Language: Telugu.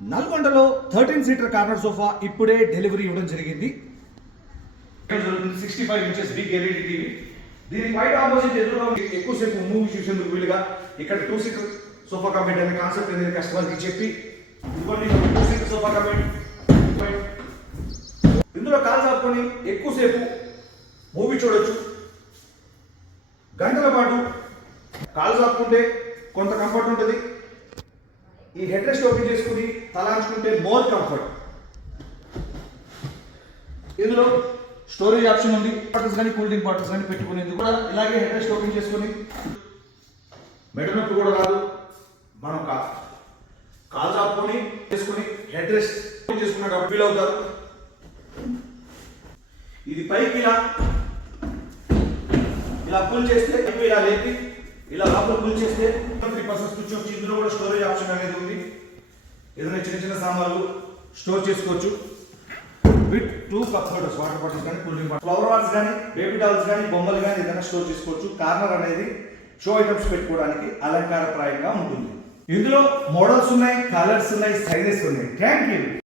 నల్గొండలో 13 సీటర్ కార్నర్ సోఫా ఇప్పుడే డెలివరీ ఇవ్వడం జరిగింది. 65 ఇంచెస్ బిగ్ ఎల్ఈడి టీవీ. దీని వైట్ ఆపోజిట్ ఎదురుగా ఎక్కువసేపు మూవీ చూసేందుకు వీలుగా ఇక్కడ 2 సీటర్ సోఫా కబెడ్ అనే కాన్సెప్ట్ అనేది కస్టమర్కి చెప్పి ఇదిగోండి 2 సీటర్ సోఫా కబెడ్. ఇందులో కాల్ చాపుకొని ఎక్కువసేపు మూవీ చూడొచ్చు. గంటల పాటు కాల్ చాపుకుంటే కొంత కంఫర్ట్ ఉంటుంది. ఈ హెడ్ రెస్ట్ ఓపెన్ చేసుకుని తలాంచుకుంటే మోర్ కంఫర్ట్. ఇందులో స్టోరేజ్ ఆప్షన్ ఉంది. బాటిల్స్ కానీ కూల్ డ్రింక్ బాటిల్స్ కానీ పెట్టుకునేందుకు కూడా ఇలాగే హెడ్ రెస్ట్ ఓపెన్ చేసుకుని మెడ నొప్పి కూడా రాదు. మనం కాల్ చాపుకొని చేసుకుని హెడ్ రెస్ట్ చేసుకున్నాక ఫీల్ అవుతారు. ఇది పైకి ఇలా పుల్ చేస్తే ఇలా లేపి ఇలా లోపల పుల్ చేస్తే 3% స్విచ్ వచ్చి ఇందులో కూడా స్టోరేజ్ ఆప్షన్ అనేది ఉంది. ఏదైనా చిన్న చిన్న సామాన్లు స్టోర్ చేసుకోవచ్చు. With 2 cup holders, water bottles కానీ cool drink bottle, flower vases కానీ బేబీ డాల్స్ కానీ బొమ్మలు కానీ ఏదైనా స్టోర్ చేసుకోవచ్చు. కార్నర్ అనేది షో ఐటమ్స్ పెట్టుకోవడానికి అలంకారప్రాయంగా ఉంటుంది. ఇందులో మోడల్స్ ఉన్నాయి, కలర్స్ ఉన్నాయి, సైజెస్ ఉన్నాయి. Thank you.